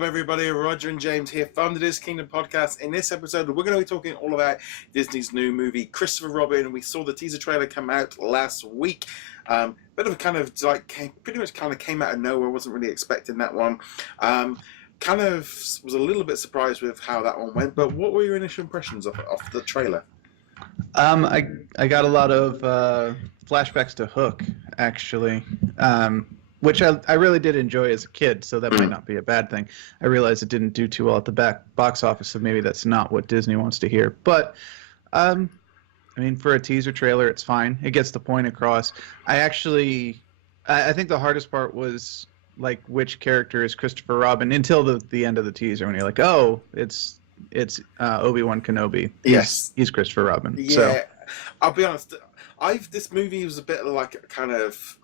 up, everybody? Roger and James here from the DisKingdom Podcast. In this episode, we're going to be talking all about Disney's new movie, Christopher Robin. We saw the teaser trailer come out last week. Bit of a kind of pretty much came out of nowhere. Wasn't really expecting that one. Kind of was a little bit surprised with how that one went. But what were your initial impressions of the trailer? I got a lot of flashbacks to Hook, actually. Which I really did enjoy as a kid, so that might not be a bad thing. I realize it didn't do too well at the box office, so maybe that's not what Disney wants to hear. But, I mean, for a teaser trailer, it's fine. It gets the point across. I think the hardest part was, like, which character is Christopher Robin until the end of the teaser, when you're like, oh, it's Obi-Wan Kenobi. He's Christopher Robin. Yeah, so. I'll be honest. This movie was a bit like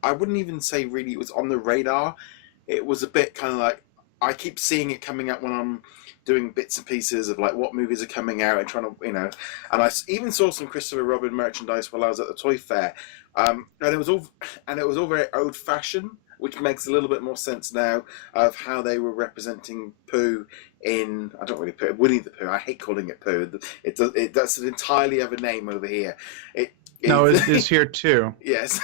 I wouldn't even say really it was on the radar. It was a bit kind of like, I keep seeing it coming out when I'm doing bits and pieces of like what movies are coming out and trying to, and I even saw some Christopher Robin merchandise while I was at the toy fair. And it was all very old fashioned, which makes a little bit more sense now of how they were representing Pooh in, I don't really put Winnie the Pooh. I hate calling it Pooh. That's an entirely other name over here. It's here too. Yes.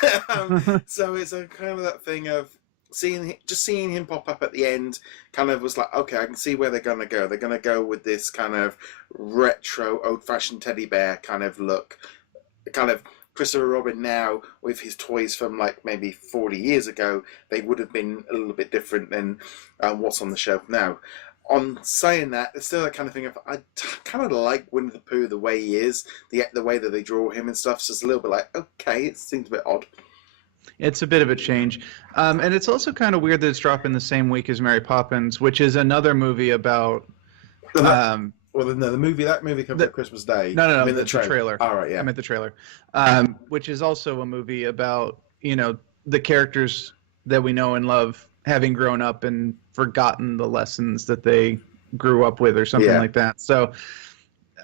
So it's a kind of that thing of seeing him pop up at the end kind of was like, okay, I can see where they're going to go. They're going to go with this kind of retro, old-fashioned teddy bear kind of look. Kind of Christopher Robin now with his toys from like maybe 40 years ago, they would have been a little bit different than what's on the shelf now. On saying that, it's still that kind of thing of I kind of like Winnie the Pooh the way he is, the way that they draw him and stuff. So it's a little bit like, okay, it seems a bit odd. It's a bit of a change, and it's also kind of weird that it's dropping the same week as Mary Poppins, which is another movie about. The movie comes out Christmas Day. No, I mean the trailer. All right, yeah. I meant the trailer, which is also a movie about the characters that we know and love having grown up and forgotten the lessons that they grew up with or something like that. So,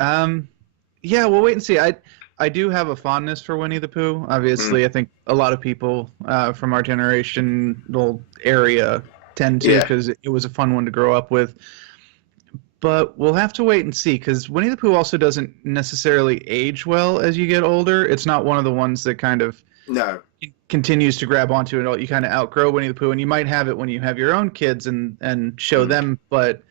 we'll wait and see. I do have a fondness for Winnie the Pooh. Obviously, I think a lot of people from our generational area tend to, because it was a fun one to grow up with. But we'll have to wait and see, because Winnie the Pooh also doesn't necessarily age well as you get older. It's not one of the ones that kind of continues to grab onto it. You kind of outgrow Winnie the Pooh, and you might have it when you have your own kids and show them. But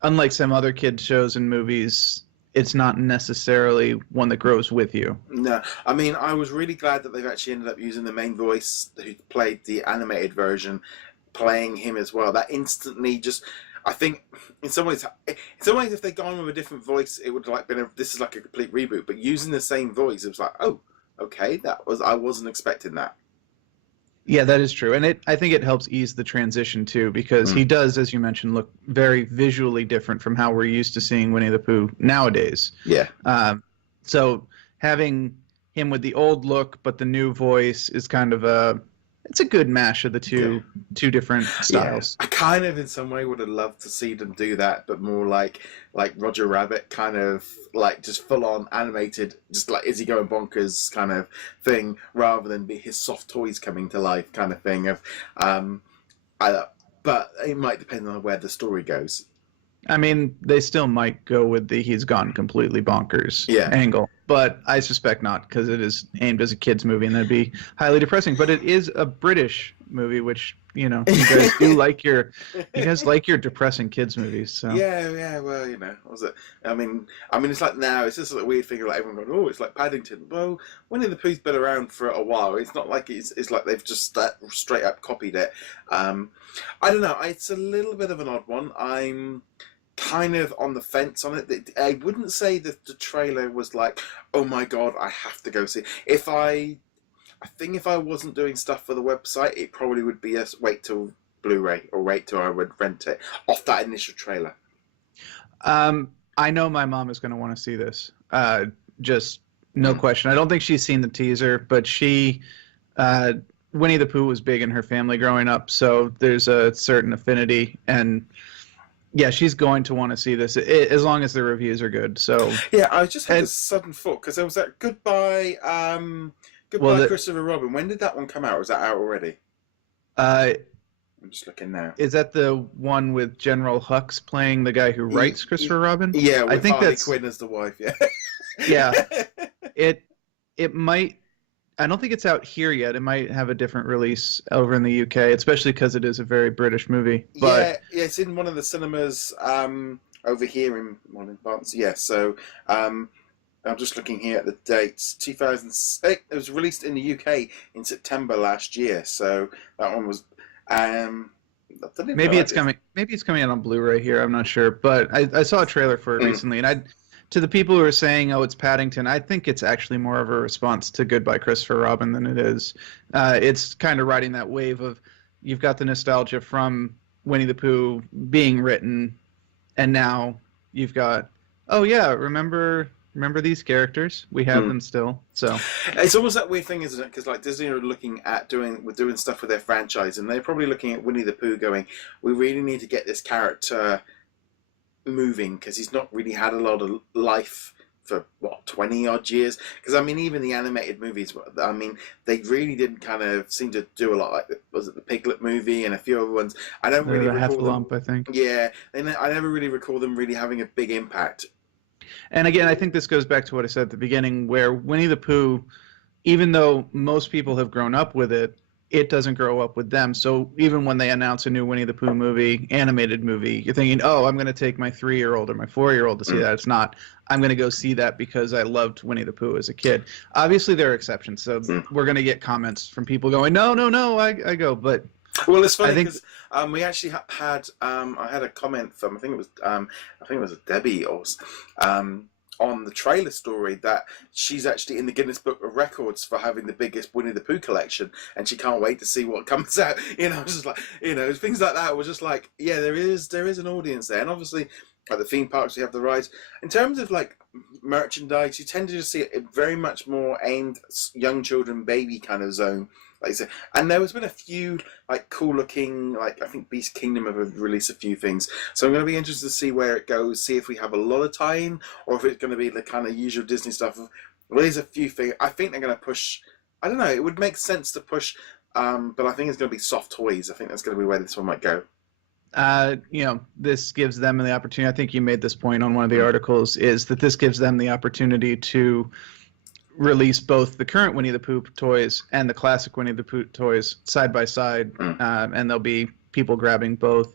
unlike some other kids shows and movies, it's not necessarily one that grows with you. No, I mean, I was really glad that they've actually ended up using the main voice who played the animated version, playing him as well. That instantly just, I think, in some ways, if they'd gone with a different voice, it would like been this is like a complete reboot. But using the same voice, it was like, oh, okay, I wasn't expecting that. Yeah, that is true, and I think it helps ease the transition too, because he does, as you mentioned, look very visually different from how we're used to seeing Winnie the Pooh nowadays. Yeah. So having him with the old look but the new voice is kind of it's a good mash of the two different styles. Yeah. I kind of, in some way, would have loved to see them do that, but more like Roger Rabbit, kind of like just full on animated, just like is he going bonkers kind of thing, rather than be his soft toys coming to life kind of thing. But it might depend on where the story goes. I mean, they still might go with the he's gone completely bonkers angle, but I suspect not, because it is aimed as a kids movie, and that'd be highly depressing. But it is a British movie, which you guys do like your depressing kids movies. So yeah. Well, what was it? I mean, it's like now it's just a weird thing of like everyone going, oh, it's like Paddington. Well, Winnie the Pooh's been around for a while. It's not like it's like they've just straight up copied it. I don't know. It's a little bit of an odd one. I'm kind of on the fence on it. I wouldn't say that the trailer was like, oh my god, I have to go see it. I think if I wasn't doing stuff for the website, it probably would be a wait till Blu-ray or wait till I would rent it off that initial trailer. I know my mom is going to want to see this. Just no question. I don't think she's seen the teaser, but Winnie the Pooh was big in her family growing up, so there's a certain affinity, and yeah, she's going to want to see this as long as the reviews are good. So yeah, I just had a sudden thought, because there was that Goodbye Christopher Robin. When did that one come out? Was that out already? I'm just looking now. Is that the one with General Hux playing the guy who writes Christopher Robin? Yeah, with I think Harley that's Quinn as the wife. Yeah. yeah. It might. I don't think it's out here yet. It might have a different release over in the UK, especially because it is a very British movie. But yeah, it's in one of the cinemas over here in modern parts. Yeah, so I'm just looking here at the dates. 2008. It was released in the UK in September last year. So that one was. maybe it's coming. Maybe it's coming out on Blu-ray here. I'm not sure, but I saw a trailer for it recently, and to the people who are saying, "Oh, it's Paddington," I think it's actually more of a response to Goodbye Christopher Robin than it is. It's kind of riding that wave of you've got the nostalgia from Winnie the Pooh being written, and now you've got, oh yeah, remember these characters? We have them still. So it's almost that weird thing, isn't it? Because like Disney are looking at doing stuff with their franchise, and they're probably looking at Winnie the Pooh, going, "We really need to get this character moving because he's not really had a lot of life for 20 odd years." Because I mean, even the animated movies, I mean, they really didn't kind of seem to do a lot. Like, was it the Piglet movie and a few other ones? I don't really recall them. I think. Yeah, I never really recall them really having a big impact. And again, I think this goes back to what I said at the beginning, where Winnie the Pooh, even though most people have grown up with it, it doesn't grow up with them. So even when they announce a new Winnie the Pooh movie, animated movie, you're thinking, oh, I'm going to take my 3-year-old or my 4-year-old to see that. It's not. I'm going to go see that because I loved Winnie the Pooh as a kid. Obviously, there are exceptions. So we're going to get comments from people going, no, I go. But well, it's funny because we actually had I had a comment from I think it was a Debbie or on the trailer story that she's actually in the Guinness Book of Records for having the biggest Winnie the Pooh collection, and she can't wait to see what comes out. Just like things like that was just like, yeah, there is an audience there, and obviously at the theme parks we have the rides. In terms of like merchandise, you tend to just see it very much more aimed young children, baby kind of zone. Like I said, and there has been a few like cool looking, like I think DisKingdom have released a few things. So I'm going to be interested to see where it goes, see if we have a lot of tie-in, or if it's going to be the kind of usual Disney stuff. Well, there's a few things. I think they're going to push. I don't know. It would make sense to push, but I think it's going to be soft toys. I think that's going to be where this one might go. This gives them the opportunity. I think you made this point on one of the articles, is that this gives them the opportunity to release both the current Winnie the Pooh toys and the classic Winnie the Pooh toys side by side, and there'll be people grabbing both.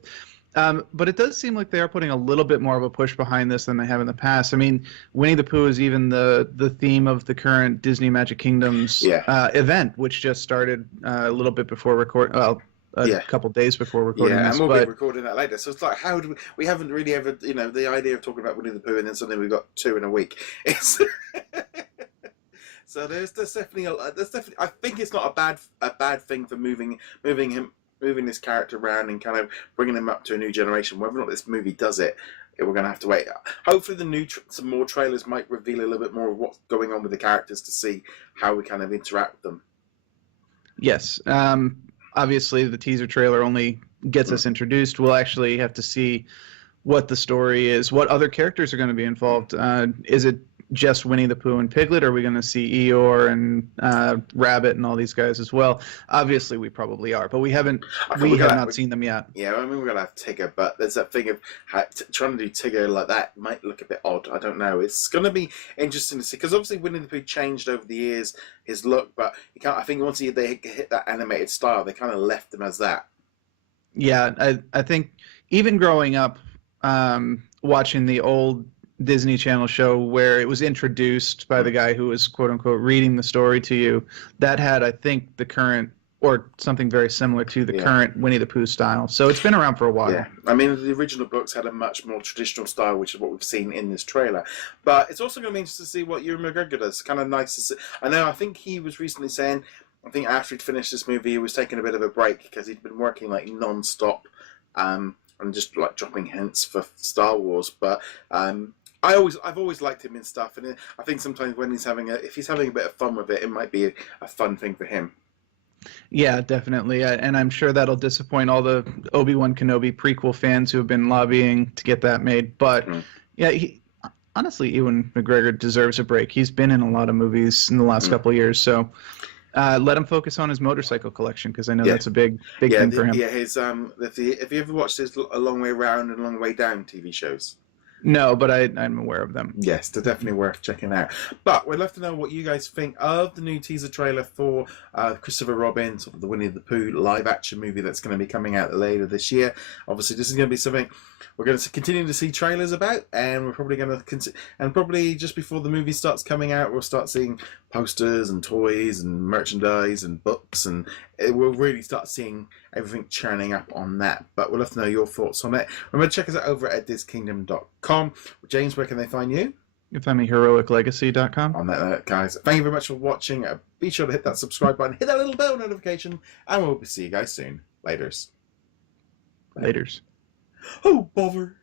But it does seem like they are putting a little bit more of a push behind this than they have in the past. I mean, Winnie the Pooh is even the theme of the current Disney Magic Kingdoms event, which just started a little bit before a couple days before recording this. Yeah, and we'll be recording that later. So it's like, how do we haven't really ever, the idea of talking about Winnie the Pooh and then suddenly we've got 2 in a week. It's so there's definitely I think it's not a bad thing for moving this character around and kind of bringing him up to a new generation. Whether or not this movie does it, we're going to have to wait. Hopefully some more trailers might reveal a little bit more of what's going on with the characters to see how we kind of interact with them. Yes. Obviously, the teaser trailer only gets us introduced. We'll actually have to see what the story is, what other characters are going to be involved. Is it just Winnie the Pooh and Piglet? Are we going to see Eeyore and Rabbit and all these guys as well? Obviously, we probably are, but we have not seen them yet. Yeah, I mean, we're going to have Tigger, but there's that thing of trying to do Tigger like that might look a bit odd. I don't know. It's going to be interesting to see, because obviously Winnie the Pooh changed over the years, his look, but I think once they hit that animated style, they kind of left him as that. Yeah, I think even growing up, watching the old Disney Channel show where it was introduced by the guy who was quote unquote reading the story to you, that had, I think, the current or something very similar to the current Winnie the Pooh style. So it's been around for a while. Yeah, I mean, the original books had a much more traditional style, which is what we've seen in this trailer. But it's also going to be interesting to see what Ewan McGregor does. It's kind of nice to see. I think he was recently saying, I think after he'd finished this movie, he was taking a bit of a break because he'd been working like non-stop and just like dropping hints for Star Wars. But I've always liked him in stuff, and I think sometimes when if he's having a bit of fun with it, it might be a fun thing for him. Yeah, definitely, and I'm sure that'll disappoint all the Obi-Wan Kenobi prequel fans who have been lobbying to get that made. But yeah, honestly, Ewan McGregor deserves a break. He's been in a lot of movies in the last couple of years, so Let him focus on his motorcycle collection because I know that's a big thing for him. Yeah, his if you ever watched his A Long Way Round and A Long Way Down TV shows. No, but I'm aware of them. Yes, they're definitely worth checking out. But we'd love to know what you guys think of the new teaser trailer for Christopher Robin, sort of the Winnie the Pooh live-action movie that's going to be coming out later this year. Obviously, this is going to be something we're going to continue to see trailers about, and we're probably going to and probably just before the movie starts coming out, we'll start seeing posters and toys and merchandise and books, and we'll really start seeing everything churning up on that. But we'll love to know your thoughts on it. Remember to check us out over at DisKingdom.com. James, where can they find you? You can find me heroiclegacy.com. On that note, guys, thank you very much for watching. Be sure to hit that subscribe button, hit that little bell notification, and we'll see you guys soon. Laters. Laters. Oh, bother.